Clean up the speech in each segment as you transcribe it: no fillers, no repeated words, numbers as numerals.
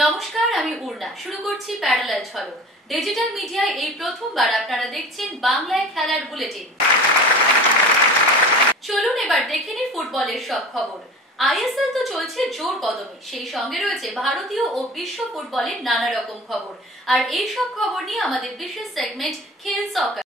নমস্কার, আমি উর্না। শুরু করছি প্যারালাল ঝলক। ডিজিটাল মিডিয়ায় এই প্রথমবার আপনারা দেখছেন বাংলায় খেলার বুলেটিন। চলুন এবার দেখে নিই ফুটবলের সব খবর। আইএসএল তো চলছে জোর কদমে, সেই সঙ্গে রয়েছে ভারতীয় ও বিশ্ব ফুটবলের নানা রকম খবর। আর এই সব খবর নিয়ে আমাদের বিশেষ সেগমেন্ট খেল সকার।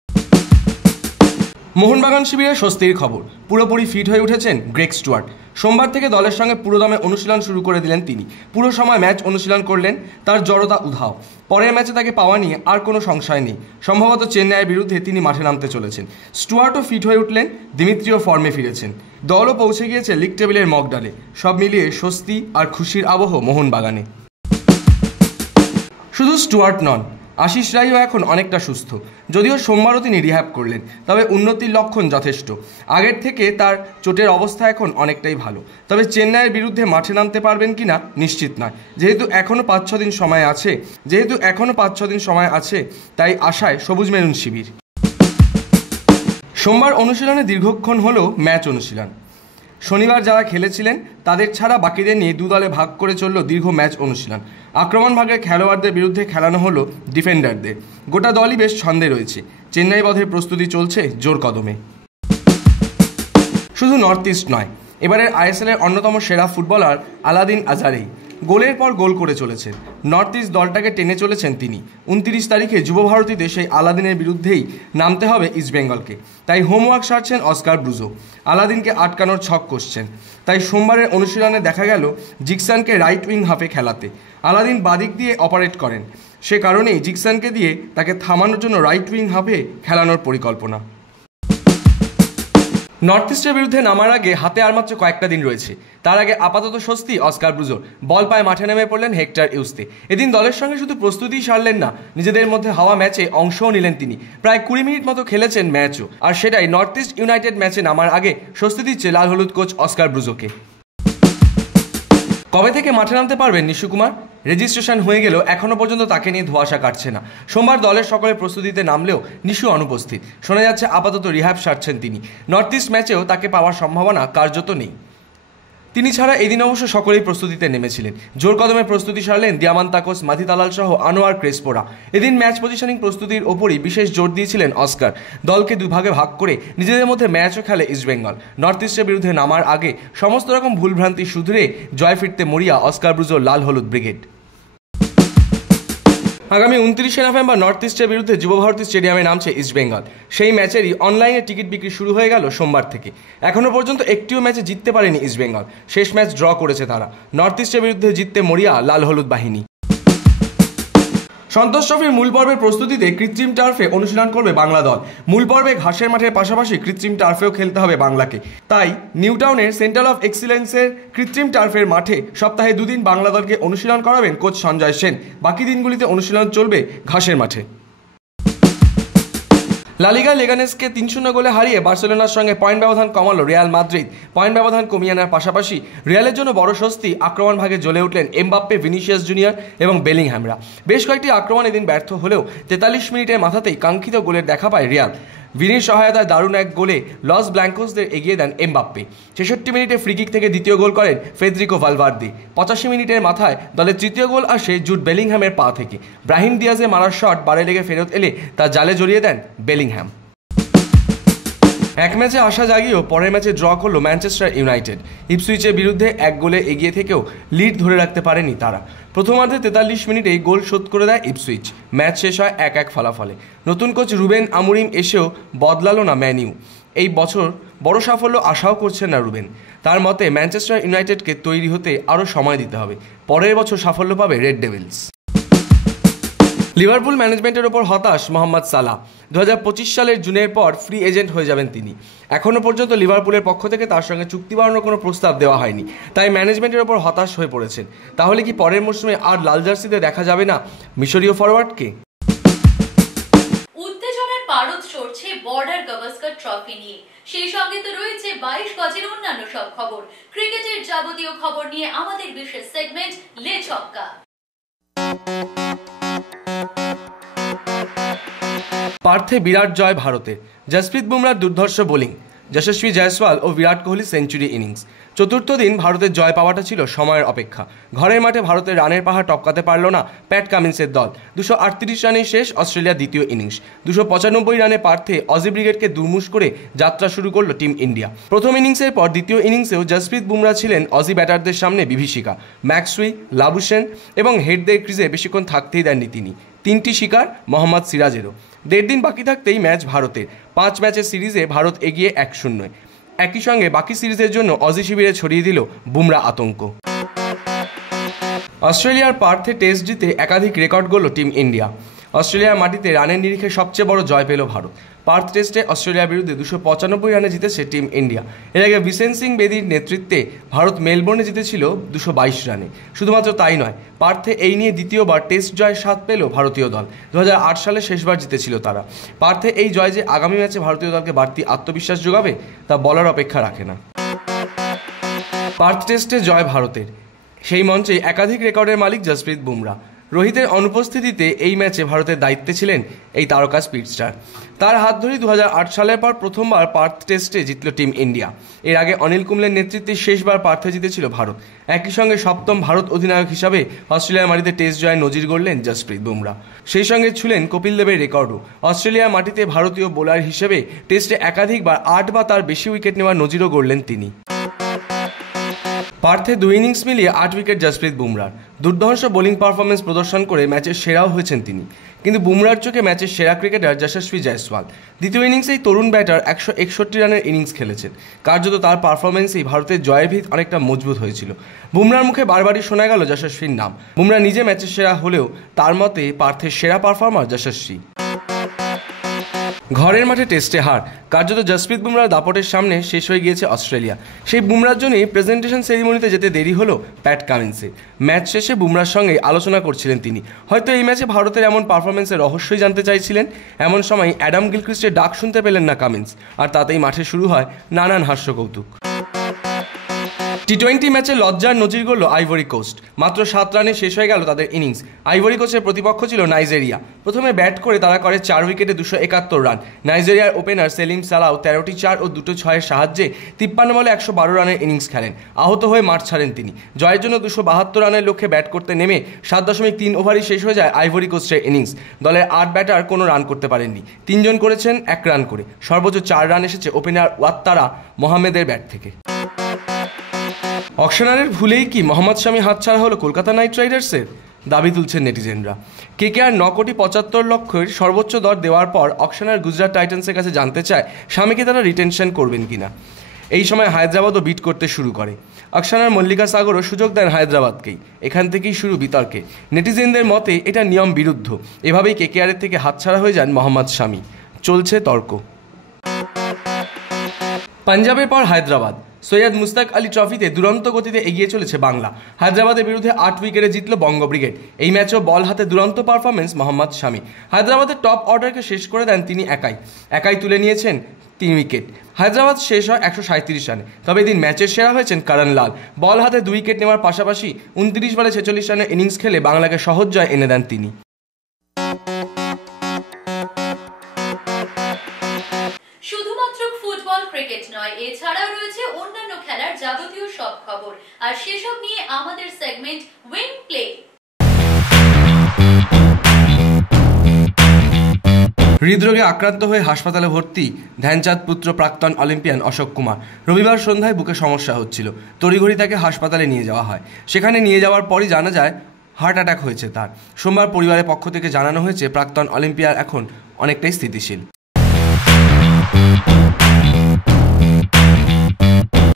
মোহনবাগান শিবিরে স্বস্তির খবর, পুরোপুরি ফিট হয়ে উঠেছেন গ্রেগ স্টুয়ার্ট। সোমবার থেকে দলের সঙ্গে পুরোদমে অনুশীলন শুরু করে দিলেন তিনি। পুরো সময় ম্যাচ অনুশীলন করলেন, তার জড়তা উধাও। পরের ম্যাচে তাকে পাওয়া নিয়ে আর কোনো সংশয় নেই, সম্ভবত চেন্নাইয়ের বিরুদ্ধে তিনি মাঠে নামতে চলেছেন। স্টুয়ার্টও ফিট হয়ে উঠলেন, দিমিত্রিও ফর্মে ফিরেছেন। দলও পৌঁছে গিয়েছে লিগ টেবিলের মগডালে। সব মিলিয়ে স্বস্তি আর খুশির আবহ মোহনবাগানে। শুধু স্টুয়ার্ট নন, আশিস রায়ও এখন অনেকটা সুস্থ। যদিও সোমবারও তিনি রিহ্যাব করলেন, তবে উন্নতির লক্ষণ যথেষ্ট। আগের থেকে তার চোটের অবস্থা এখন অনেকটাই ভালো। তবে চেন্নাইয়ের বিরুদ্ধে মাঠে নামতে পারবেন কিনা নিশ্চিত নয়। যেহেতু এখনও 5-6 দিন সময় আছে, তাই আশায় সবুজ মেরুন শিবির। সোমবার অনুশীলনে দীর্ঘক্ষণ হলেও ম্যাচ অনুশীলন। শনিবার যারা খেলেছিলেন তাদের ছাড়া বাকিদের নিয়ে দু দলে ভাগ করে চলল দীর্ঘ ম্যাচ অনুশীলন। আক্রমণ ভাগের খেলোয়াড়দের বিরুদ্ধে খেলানো হলো ডিফেন্ডারদের। গোটা দলই বেশ ছন্দে রয়েছে। চেন্নাই বধের প্রস্তুতি চলছে জোর কদমে। শুধু নর্থ ইস্ট নয়, এবারের আইএসএলের অন্যতম সেরা ফুটবলার আলাদিন আজারেই গোলের পর গোল করে চলেছেন। নর্থ ইস্ট দলটাকে টেনে চলেছেন তিনি। 29 তারিখে যুবভারতীতে সেই আলাদিনের বিরুদ্ধেই নামতে হবে ইস্টবেঙ্গলকে। তাই হোমওয়ার্ক সারছেন অস্কার ব্রুজো। আলাদিনকে আটকানোর ছক কষছেন। তাই সোমবারের অনুশীলনে দেখা গেল জিকসানকে রাইট উইং হাফে খেলাতে। আলাদিন বাদিক দিয়ে অপারেট করেন, সে কারণেই জিকসানকে দিয়ে তাকে থামানোর জন্য রাইট উইং হাফে খেলানোর পরিকল্পনা। নর্থ ইস্টের বিরুদ্ধে নামার আগে হাতে আর মাত্র কয়েকটা দিন রয়েছে। তার আগে আপাতত স্বস্তি অস্কার ব্রুজোর। বল পায়ে মাঠে নেমে পড়লেন হেক্টর ইউস্তে। এদিন দলের সঙ্গে শুধু প্রস্তুতিই সারলেন না, নিজেদের মধ্যে হওয়া ম্যাচে অংশও নিলেন তিনি। প্রায় 20 মিনিট মতো খেলেছেন ম্যাচও। আর সেটাই নর্থ ইস্ট ইউনাইটেড ম্যাচে নামার আগে স্বস্তি দিচ্ছে লাল হলুদ কোচ অস্কার ব্রুজোকে। কবে থেকে মাঠে নামতে পারবেন নিশু কুমার? রেজিস্ট্রেশন হয়ে গেলেও এখনও পর্যন্ত তাকে নিয়ে ধোঁয়াশা কাটছে না। সোমবার দলের সকলের প্রস্তুতিতে নামলেও নিশু অনুপস্থিত। শোনা যাচ্ছে আপাতত রিহ্যাব সারছেন তিনি। নর্থ ইস্ট ম্যাচেও তাকে পাওয়ার সম্ভাবনা কার্যত নেই। তিনি ছাড়া এদিন অবশ্য সকলেই প্রস্তুতিতে নেমেছিলেন। জোর কদমে প্রস্তুতি সারলেন দিয়ামান্তাকোস, মাথিতালাল সহ আনোয়ার ক্রেসপোরা। এদিন ম্যাচ পজিশনিং প্রস্তুতির ওপরই বিশেষ জোর দিয়েছিলেন অস্কার। দলকে দুভাগে ভাগ করে নিজেদের মধ্যে ম্যাচও খেলে ইস্টবেঙ্গল। নর্থ ইস্টের বিরুদ্ধে নামার আগে সমস্ত রকম ভুলভ্রান্তি শুধরে জয় ফিরতে মরিয়া অস্কার ব্রুজোর লাল হলুদ ব্রিগেড। আগামী 29শে নভেম্বর নর্থ ইস্টের বিরুদ্ধে যুবভারতী স্টেডিয়ামে নামছে ইস্টবেঙ্গল। সেই ম্যাচেরই অনলাইনে টিকিট বিক্রি শুরু হয়ে গেল সোমবার থেকে। এখনও পর্যন্ত একটিও ম্যাচে জিততে পারেনি ইস্টবেঙ্গল। শেষ ম্যাচ ড্র করেছে তারা। নর্থ ইস্টের বিরুদ্ধে জিততে মরিয়া লাল হলুদ বাহিনী। সন্তোষ ট্রফির মূল পর্বের প্রস্তুতিতে কৃত্রিম টার্ফে অনুশীলন করবে বাংলা দল। মূল পর্বে ঘাসের মাঠের পাশাপাশি কৃত্রিম টার্ফেও খেলতে হবে বাংলাকে। তাই নিউ টাউনের সেন্টার অফ এক্সিলেন্সের কৃত্রিম টার্ফের মাঠে সপ্তাহে 2 দিন বাংলা দলকে অনুশীলন করাবেন কোচ সঞ্জয় সেন। বাকি দিনগুলিতে অনুশীলন চলবে ঘাসের মাঠে। লা লিগা লেগানেসকে 3-0 গোলে হারিয়ে বার্সেলোনার সঙ্গে পয়েন্ট ব্যবধান কমালো রিয়াল মাদ্রিদ। পয়েন্ট ব্যবধান কমিয়ে আনার পাশাপাশি রিয়ালের জন্য বড় স্বস্তি, আক্রমণ ভাগে জ্বলে উঠলেন এমবাপ্পে, ভিনিসিয়াস জুনিয়র এবং বেলিংহ্যামরা। বেশ কয়েকটি আক্রমণ এদিন ব্যর্থ হলেও 43 মিনিটের মাথাতেই কাঙ্ক্ষিত গোলের দেখা পায় রিয়াল। ভিনির সহায়তায় দারুণ এক গোলে লস ব্ল্যাঙ্কোসদের এগিয়ে দেন এমবাপ্পে। 66 মিনিটে ফ্রিকিক থেকে দ্বিতীয় গোল করেন ফেদেরিকো ভালভার্দে। 85 মিনিটের মাথায় দলের তৃতীয় গোল আসে জুড বেলিংহ্যামের পা থেকে। ব্রাহিম দিয়াজে মারার শট বারে লেগে ফেরত এলে তা জালে জড়িয়ে দেন বেলিংহ্যাম। এক ম্যাচে আশা জাগিয়েও পরের ম্যাচে ড্র করলো ম্যানচেস্টার ইউনাইটেড। ইপসুইচের বিরুদ্ধে 1 গোলে এগিয়ে থেকেও লিড ধরে রাখতে পারেনি তারা। প্রথমার্ধে 43 মিনিটেই গোল শোধ করে দেয় ইপসুইচ। ম্যাচ শেষ হয় 1-1 ফলাফলে। নতুন কোচ রুবেন আমুরিম এসেও বদলালো না ম্যানইউ। এই বছর বড় সাফল্য আশাও করছেন না রুবেন। তার মতে ম্যানচেস্টার ইউনাইটেডকে তৈরি হতে আরও সময় দিতে হবে। পরের বছর সাফল্য পাবে রেড ডেভিলস। লিভারপুল ম্যানেজমেন্টের ওপর হতাশ মোহাম্মদ সালাহ। 2025 সালের জুনের পর ফ্রি এজেন্ট হয়ে যাবেন তিনি। এখনও পর্যন্ত লিভারপুলের পক্ষ থেকে তার সঙ্গে চুক্তি বাড়ানোর কোনো প্রস্তাব দেওয়া হয়নি। তাই ম্যানেজমেন্টের ওপর হতাশ হয়ে পড়েছেন। তাহলে কি পরের মৌসুমে আর লাল জার্সিতে দেখা যাবে না মিশরীয় ফরওয়ার্ডকে? উত্তেজনার পারদ চড়ছে বর্ডার গাভাস্কার ট্রফি নিয়ে। সেই সঙ্গে তো রয়েছে 22 গজের অন্যান্য সব খবর। ক্রিকেটের যাবতীয় খবর নিয়ে আমাদের বিশেষ সেগমেন্ট লে ছক্কা। পার্থে বিরাট জয় ভারতের। জসপ্রীত বুমরার দুর্ধর্ষ বোলিং। যশস্বী জয়সওয়াল ও বিরাট কোহলি সেঞ্চুরি ইনিংস। চতুর্থ দিন ভারতের জয় পাওয়াটা ছিল সময়ের অপেক্ষা। ঘরের মাঠে ভারতের রানের পাহাড় টপকাতে পারল না প্যাট কামিন্সের দল। 238 রানে শেষ অস্ট্রেলিয়ার দ্বিতীয় ইনিংস। 295 রানে পার্থে অজি ব্রিগেডকে দুর্মুশ করে যাত্রা শুরু করল টিম ইন্ডিয়া। প্রথম ইনিংসের পর দ্বিতীয় ইনিংসেও জসপ্রীত বুমরা ছিলেন অজি ব্যাটারদের সামনে বিভীষিকা। ম্যাক্সুই, লাবুশেন এবং হেডদের ক্রিজে বেশিক্ষণ থাকতেই দেননি তিনি। 3টি শিকার মোহাম্মদ সিরাজেরও। 1.5 দিন বাকি থাকতেই ম্যাচ ভারতের। 5 ম্যাচের সিরিজে ভারত এগিয়ে 1-0। একই সঙ্গে বাকি সিরিজের জন্য অজি শিবিরে ছড়িয়ে দিল বুমরা আতঙ্ক। অস্ট্রেলিয়ার পার্থে টেস্ট জিতে একাধিক রেকর্ড গড়ল টিম ইন্ডিয়া। অস্ট্রেলিয়ার মাটিতে রানের নিরিখে সবচেয়ে বড় জয় পেল ভারত। পার্থ টেস্টে অস্ট্রেলিয়ার বিরুদ্ধে 295 রানে জিতেছে টিম ইন্ডিয়া। এর আগে বিশেন সিং বেদির নেতৃত্বে ভারত মেলবোর্নে জিতেছিল 222 রানে। শুধুমাত্র তাই নয়, পার্থে এই নিয়ে দ্বিতীয়বার টেস্ট জয়ের স্বাদ পেল ভারতীয় দল। 2008 সালে শেষবার জিতেছিল তারা। পার্থে এই জয় যে আগামী ম্যাচে ভারতীয় দলকে বাড়তি আত্মবিশ্বাস যোগাবে তা বলার অপেক্ষা রাখে না। পার্থ টেস্টে জয় ভারতের। সেই মঞ্চে একাধিক রেকর্ডের মালিক জসপ্রীত বুমরা। রোহিতের অনুপস্থিতিতে এই ম্যাচে ভারতের দায়িত্বে ছিলেন এই তারকা স্পিডস্টার। তার হাত ধরেই 2008 সালের পর প্রথমবার পার্থ টেস্টে জিতল টিম ইন্ডিয়া। এর আগে অনিল কুম্বলের নেতৃত্বে শেষবার পার্থে জিতেছিল ভারত। একই সঙ্গে সপ্তম ভারত অধিনায়ক হিসাবে অস্ট্রেলিয়ার মাটিতে টেস্ট জয়ে নজির গড়লেন জসপ্রীত বুমরা। সেই সঙ্গে ছুলেন কপিল দেবের রেকর্ডও। অস্ট্রেলিয়ার মাটিতে ভারতীয় বোলার হিসেবে টেস্টে একাধিকবার 8 বা তার বেশি উইকেট নেওয়ার নজিরও গড়লেন তিনি। পার্থে 2 ইনিংস মিলিয়ে 8 উইকেট জসপ্রীত বুমরার। দুর্ধর্ষ বোলিং পারফরমেন্স প্রদর্শন করে ম্যাচের সেরাও হয়েছেন তিনি। কিন্তু বুমরার চোখে ম্যাচের সেরা ক্রিকেটার যশস্বী জয়সওয়াল। দ্বিতীয় ইনিংসেই তরুণ ব্যাটার 161 রানের ইনিংস খেলেছেন। কার্যত তার পারফরমেন্সেই ভারতের জয়ের ভিত অনেকটা মজবুত হয়েছিল। বুমরার মুখে বারবারই শোনা গেল যশস্বীর নাম। বুমরা নিজে ম্যাচের সেরা হলেও তার মতে পার্থের সেরা পারফর্মার যশস্বী। ঘরের মাঠে টেস্টে হার। কার্যত জসপ্রীত বুমরার দাপটের সামনে শেষ হয়ে গিয়েছে অস্ট্রেলিয়া। সেই বুমরার জন্যই প্রেজেন্টেশন সেরিমনিতে যেতে দেরি হলো প্যাট কামিন্সের। ম্যাচ শেষে বুমরার সঙ্গে আলোচনা করছিলেন তিনি। হয়তো এই ম্যাচে ভারতের এমন পারফরমেন্সের রহস্যই জানতে চাইছিলেন। এমন সময় অ্যাডাম গিলক্রিস্টের ডাক শুনতে পেলেন না কামিন্স, আর তাতেই মাঠে শুরু হয় নানান হাস্যকৌতুক। টি-20 ম্যাচে লজ্জার নজির গড়ল আইভরি কোস্ট। মাত্র 7 রানে শেষ হয়ে গেল তাদের ইনিংস। আইভরি কোস্টের প্রতিপক্ষ ছিল নাইজেরিয়া। প্রথমে ব্যাট করে তারা করে 4 উইকেটে 271 রান। নাইজেরিয়ার ওপেনার সেলিম সালাও 13টি 4 ও 2টো 6-এর সাহায্যে 53 বলে 112 রানের ইনিংস খেলেন। আহত হয়ে মাঠ ছাড়েন তিনি। জয়ের জন্য 272 রানের লক্ষ্যে ব্যাট করতে নেমে 7.3 ওভারই শেষ হয়ে যায় আইভরি কোস্টের ইনিংস। দলের 8 ব্যাটার কোনো রান করতে পারেননি। 3 জন করেছেন 1 রান করে। সর্বোচ্চ 4 রান এসেছে ওপেনার ওয়াত্তারা মোহাম্মেদের ব্যাট থেকে। অকশনারের ভুলেই কি মোহাম্মদ শামি হাতছাড়া হলো কলকাতা নাইট রাইডার্সের? দাবি তুলছেন নেটিজেনরা। কেকেআর 9,75,00,000 সর্বোচ্চ দর দেওয়ার পর অকশনার গুজরাট টাইটান্সের কাছে জানতে চায় শামিকে তারা রিটেনশন করবেন কিনা। এই সময় হায়দ্রাবাদও বিট করতে শুরু করে। অকশনার মল্লিকা সাগরও সুযোগ দেন হায়দ্রাবাদকেই। এখান থেকেই শুরু বিতর্কে। নেটিজেনদের মতে এটা নিয়ম বিরুদ্ধ। এভাবেই কেকেআরের থেকে হাতছাড়া হয়ে যান মোহাম্মদ শামি। চলছে তর্ক। পাঞ্জাবের পর হায়দ্রাবাদ। সৈয়দ মুস্তাক আলী ট্রফিতে দুরন্ত গতিতে এগিয়ে চলেছে বাংলা। হায়দ্রাবাদের বিরুদ্ধে 8 উইকেটে জিতল বঙ্গ ব্রিগেড। এই ম্যাচেও বল হাতে দুরন্ত পারফরমেন্স মোহাম্মদ শামি। হায়দ্রাবাদের টপ অর্ডারকে শেষ করে দেন তিনি একাই তুলে নিয়েছেন 3 উইকেট। হায়দ্রাবাদ শেষ হয় 137 রানে। তবে এদিন ম্যাচের সেরা হয়েছেন করণ লাল। বল হাতে 2 উইকেট নেওয়ার পাশাপাশি 29 বলে 46 রানের ইনিংস খেলে বাংলাকে সহজ জয় এনে দেন তিনি। শুধুমাত্র ফুটবল ক্রিকেট নয়, এছাড়াও রয়েছে অন্যান্য খেলার যাবতীয় সব খবর, আর সেসব নিয়ে আমাদের সেগমেন্ট উইং প্লে। হৃদরোগে আক্রান্ত হয়ে হাসপাতালে ভর্তি ধ্যানচাঁদ পুত্র প্রাক্তন অলিম্পিয়ান অশোক কুমার। রবিবার সন্ধ্যায় বুকে সমস্যা হচ্ছিল। তড়িঘড়ি তাকে হাসপাতালে নিয়ে যাওয়া হয়। সেখানে নিয়ে যাওয়ার পরই জানা যায় হার্ট অ্যাটাক হয়েছে তার। সোমবার পরিবারের পক্ষ থেকে জানানো হয়েছে প্রাক্তন অলিম্পিয়ার এখন অনেকটাই স্থিতিশীল।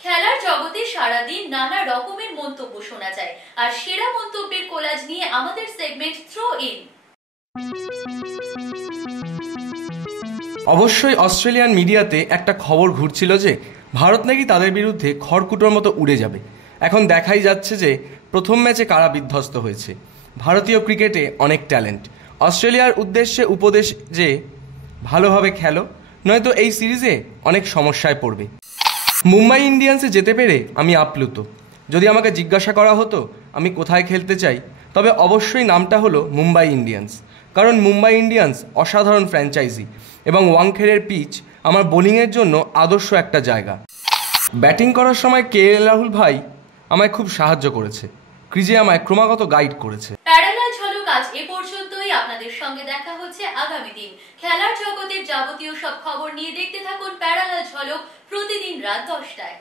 খেলার জগতে সারাদিন নানা রকমের মন্তব্য শোনা যায়, আর সেরা মন্তব্যের কোলাজ নিয়ে আমাদের সেগমেন্ট থ্রো ইন। অবশ্যই অস্ট্রেলিয়ান মিডিয়াতে একটা খবর ঘুরছিল যে ভারত নাকি তাদের বিরুদ্ধে খড়কুটোর মতো উড়ে যাবে। এখন দেখাই যাচ্ছে যে প্রথম ম্যাচে কারা বিধ্বস্ত হয়েছে। ভারতীয় ক্রিকেটে অনেক ট্যালেন্ট। অস্ট্রেলিয়ার উদ্দেশ্যে উপদেশ যে ভালোভাবে খেলো, নয়তো এই সিরিজে অনেক সমস্যায় পড়বে। মুম্বাই ইন্ডিয়ান্সে যেতে পেরে আমি আপ্লুত। যদি আমাকে জিজ্ঞাসা করা হতো আমি কোথায় খেলতে চাই, তবে অবশ্যই নামটা হলো মুম্বাই ইন্ডিয়ান্স। কারণ মুম্বাই ইন্ডিয়ান্স অসাধারণ ফ্র্যাঞ্চাইজি এবং ওয়াংখেড়ের পিচ আমার বোলিংয়ের জন্য আদর্শ একটা জায়গা। ব্যাটিং করার সময় কে এল রাহুল ভাই আমায় খুব সাহায্য করেছে, ক্রিজে আমায় ক্রমাগত গাইড করেছে। প্যারালাল ঝলক আজ এ পর্যন্তই। আপনাদের সঙ্গে দেখা হচ্ছে আগামী দিন। খেলার জগতের যাবতীয় সব খবর নিয়ে দেখতে থাকুন প্যারালাল ঝলক প্রতিদিন রাত 10টায়।